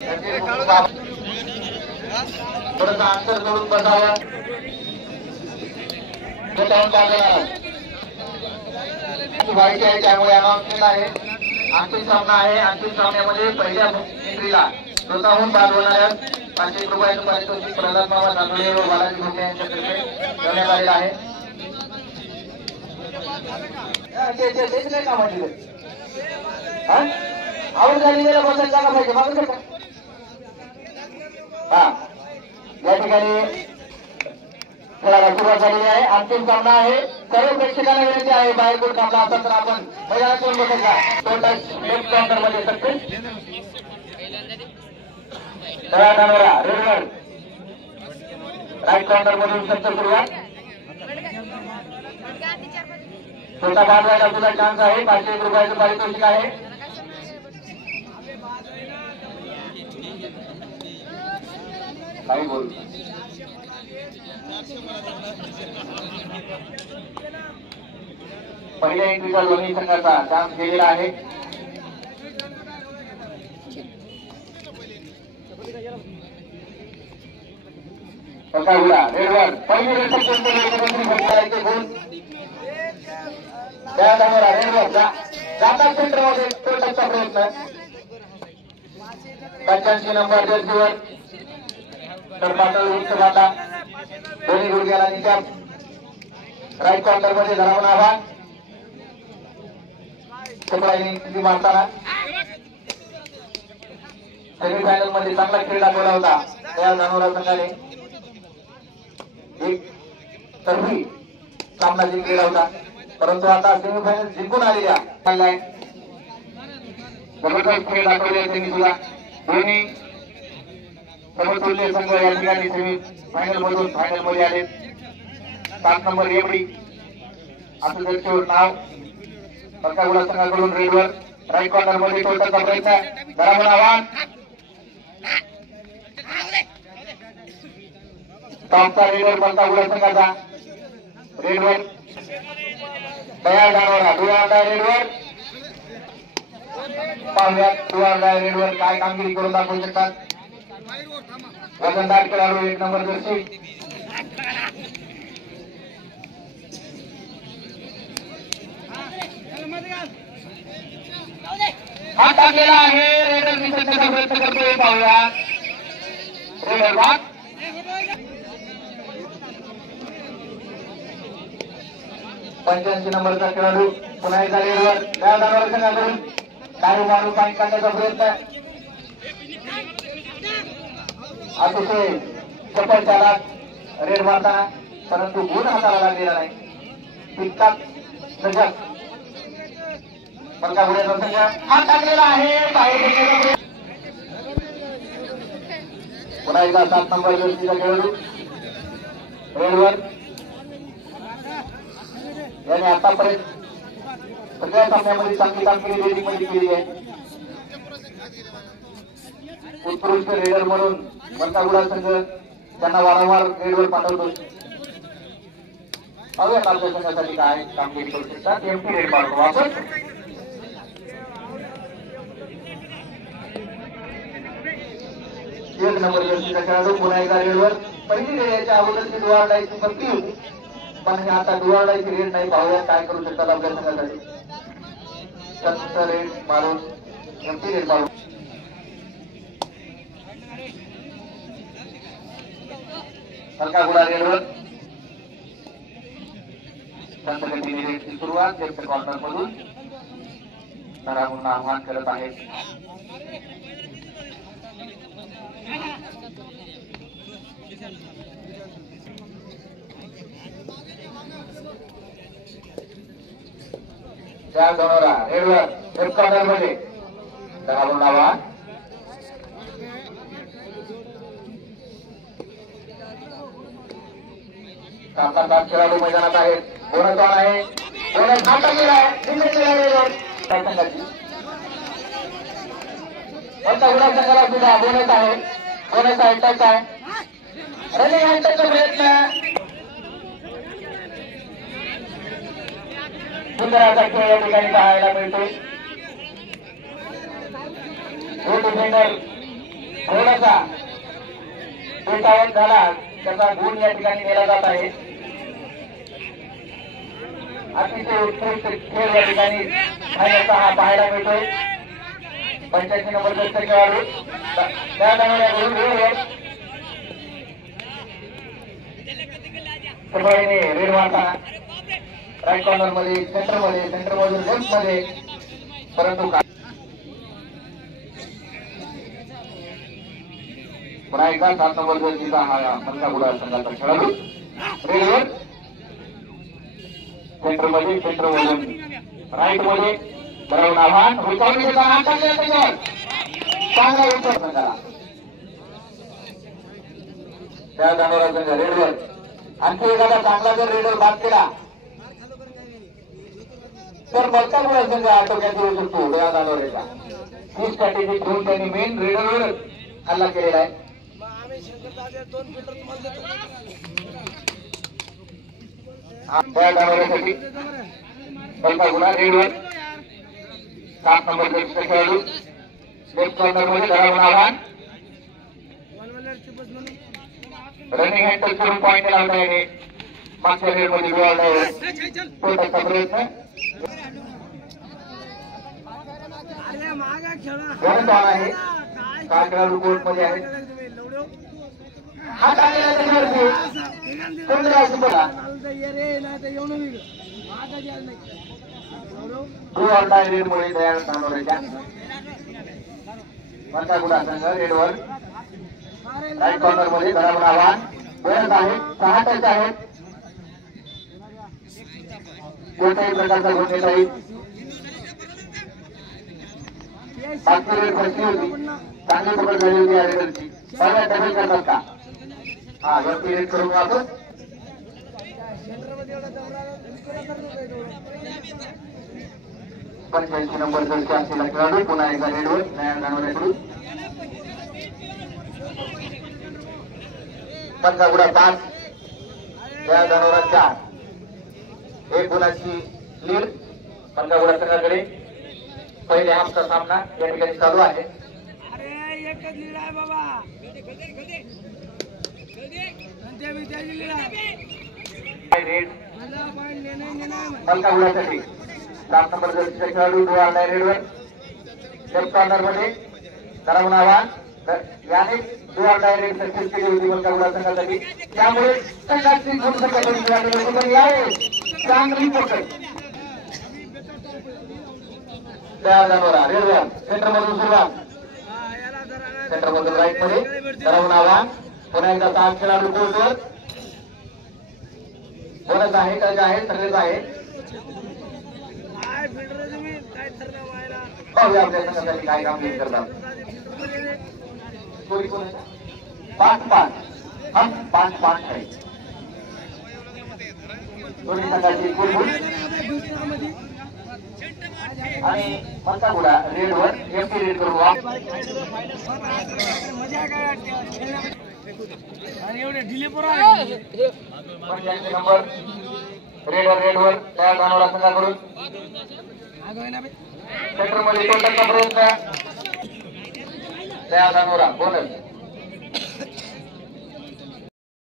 थोडंसं अंतर जोडून बसावं. व्हायचे आहे त्यामुळे अनाउन्समेंट आहे. अंतिम सामना आहे. अंतिम सामन्यामध्ये पहिल्या एंट्रीला स्वतःहून भाग होणाऱ्या 500 रुपयाचं पारितोषिक प्रल्हाद मामा चांदोळे व बालाजी भोके यांच्यातर्फे देण्यात आलेला आहे. आवड झालेल्या बसायला जागा पाहिजे मागून का. हा या ठिकाणी खेळाला सुरुवात झालेली आहे. अंतिम सामना आहे. सर्व प्रेक्षकांना विनंती आहे बाहेर कोण थांबला असेल तर आपण मैदानात येऊन बसायचा. लेफ्ट काउंटर मध्ये सक्सेस रेडवर राईट काउंटर मधून सत्तर सुरुवात. छोटा बांधवायला तुझा चान्स आहे. 500 रुपयाचं पारितोषिक आहे. काही बोल पहिल्या एंट्रीचा दोन्ही संघाचा चान्स गेलेला आहे. रेडवर पहिली रेडवर जाता सेंटरमध्ये तो टचचा प्रयत्न. 85 नंबर जर्सीवर तर पातळ उंच बाटा दोन्ही गुडघ्याला निकाल. राईट कॉर्नर मध्ये धरावून आव्हान किती मारताना सेमीफायनल मध्ये चांगला खेळ दाखवला होता त्या धानोरा संघाने. एक तर्फी सामना जिंकलेला होता परंतु आता सेमीफायनल जिंकून आलेल्या जबरदस्त खेळ दाखवले त्यांनी सुद्धा. दोन्ही समतुल्य संघ या ठिकाणी सेमी फायनल मधून फायनल मध्ये आले. 7 नंबर रेवडी असं त्यांच्यावर नाव. बलकागुडा संघाकडून रेडवर राईट कॉर्नर मध्ये टोलचा प्रयत्न बराबर आव्हान. टॉपचा रेडवर बलकागुडा संघाचा रेडवर तयार धानोरा दुवारडा रेडवर. पाहुयात दुवारडा रेडवर काय कामगिरी करून दाखवू शकतात. वजनदार खेळाडू 1 नंबर जर्सी. हा टाकलेला आहे. रेडर दिसण्याचा प्रयत्न करतोय. पाहूया रेडर भाग 85 नंबरचा खेळाडू पुन्हा एकदा रेडवर त्या धानोरा संघाकडून दारू मारून पाणी काढण्याचा प्रयत्न. अतिशय चपळ चालात रेड मारताना परंतु गुण हाताला लागलेला नाही. तितकाच सजग बलकागुड्याचा संघ हा टाकलेला आहे. बाहेर पुन्हा एकदा 7 नंबर जर्सीचा खेळाडू रेडवर याने आतापर्यंत सगळ्या सामन्यामध्ये चांगली कामगिरी रेडिंग मध्ये केली आहे. उत्कृष्ट रेडर म्हणून बलकागुडा संघ त्यांना वारंवार रेडवर पाठवतो. अव्यात आपल्या संघासाठी काय कामगिरी करू शकतात. एमटी रेड मारतो वापर. एक नंबर जर्सीचा खेळाडू पुन्हा एकदा रेडवर. पहिली रेड याच्या अगोदरची दुवारडायची बत्ती होती पण आता दुवारडायची रेड नाही. पाहूया काय करू शकतात आपल्या संघासाठी. चक्क रेड मारून एमटी रेड मारून बलकागुडा रेडवर संतगतीने रेडची सुरुवात लेफ्ट कॉर्नर मधून धरावून आव्हान करत आहेत. त्या धानोरा रेडवर लेफ्ट कॉर्नर मध्ये धरावून आव्हान. आपला 7 खेळाडू मैदानात आहेत. बोनस ऑन आहे. बोनस हा टाकलेला आहे. बलकागुडा संघाला सुद्धा बोनस आहे. बोनस आहे. टच आहे. रनिंग हँडचा प्रयत्न. सुंदराचा खेळ या ठिकाणी पाहायला मिळतो. डिफेंडर थोडासा बेटावत झाला त्याचा गुण या ठिकाणी केला जात आहे. अतिशय उत्कृष्ट खेळ या ठिकाणी हा पाहायला मिळतोय. 85 नंबरचा खेळाडू त्या रेड मारताना राईट कॉर्नर मध्ये सेंटर मधून लेफ्ट मध्ये, परंतु पुन्हा एकदा 7 नंबर जर्सीचा हा पंचागुडा संघाचा खेळाडू रेडवर सेंटर मधून राईट मध्ये बरोबर आव्हान चांगला उत्तर संघाला त्या दानोरा संघ रेडवर. आणखी एखादा चांगला जर रेडर बाद केला तर पंचागुडा संघ आटोक्यात येऊ शकतो. त्या दानोरेचा ही स्ट्रॅटेजी घेऊन त्यांनी मेन रेडरवरच हल्ला केलेला आहे. त्या दानोऱ्यासाठी पंचागुडा रेडवर 7 नंबर खेळाडू लेफ्ट कॉर्नर मध्ये धरावून आव्हान रनिंग हँडल करून पॉईंट लावता येणे. मागच्या रेड मध्ये तोटाचा प्रयत्न आहे. 7 खेळाडू कोर्ट मध्ये आहेत. हा रेडमुळे तयार दानोऱ्याच्या पंचागुडा संघ रेडवर राईट कॉर्नर मध्ये धरावून आव्हान बोनस आहेत. 6 टच आहेत. कोणत्याही प्रकारचा गुण घेता येईल. मागची रेड फसली होती, चांगली पकड झाली होती या रेडरची. पहिल्या डबल करतात का? हा वरती रेड करून वापस 85 नंबर जर्सी असलेला खेळाडू पुन्हा एकदा रेडवर नया दानोऱ्याकडून. पंचागुडा 5 त्या दानोरा 4. 1 गुणाची लीड पंचागुडा संघाकडे. पहिले हाफचा सामना या ठिकाणी चालू आहे. पंचागुडासाठी 7 नंबर जर्सीचा खेळाडू रेडवर लेफ्ट कॉर्नर मध्ये धरावून आव्हान याने रेड सक्सेस केली होती पंचागुडा संघासाठी. त्यामुळे संघाची चांगली पकड त्या दानोरा रेडवर सेंटर मधून सुरुवात. सेंटर मधून राईट मध्ये धरावून आव्हान पुन्हा एकदा 7 खेळाडू कोर्टवर. बोनस आहे, टच आहे, सगळेच आहे. पाहूया आपल्या संघासाठी काय कामगिरी करतात. 5-5 हम 5-5 आहे. दोन्ही संघाची कुलभूल आणि पंचागुडा रेडवर एफटी रेड करून नंबर रेडवर त्या दानोरा संघाकडून सेंटर मध्ये तोडण्याचा प्रयत्न त्या दानोरा बोनस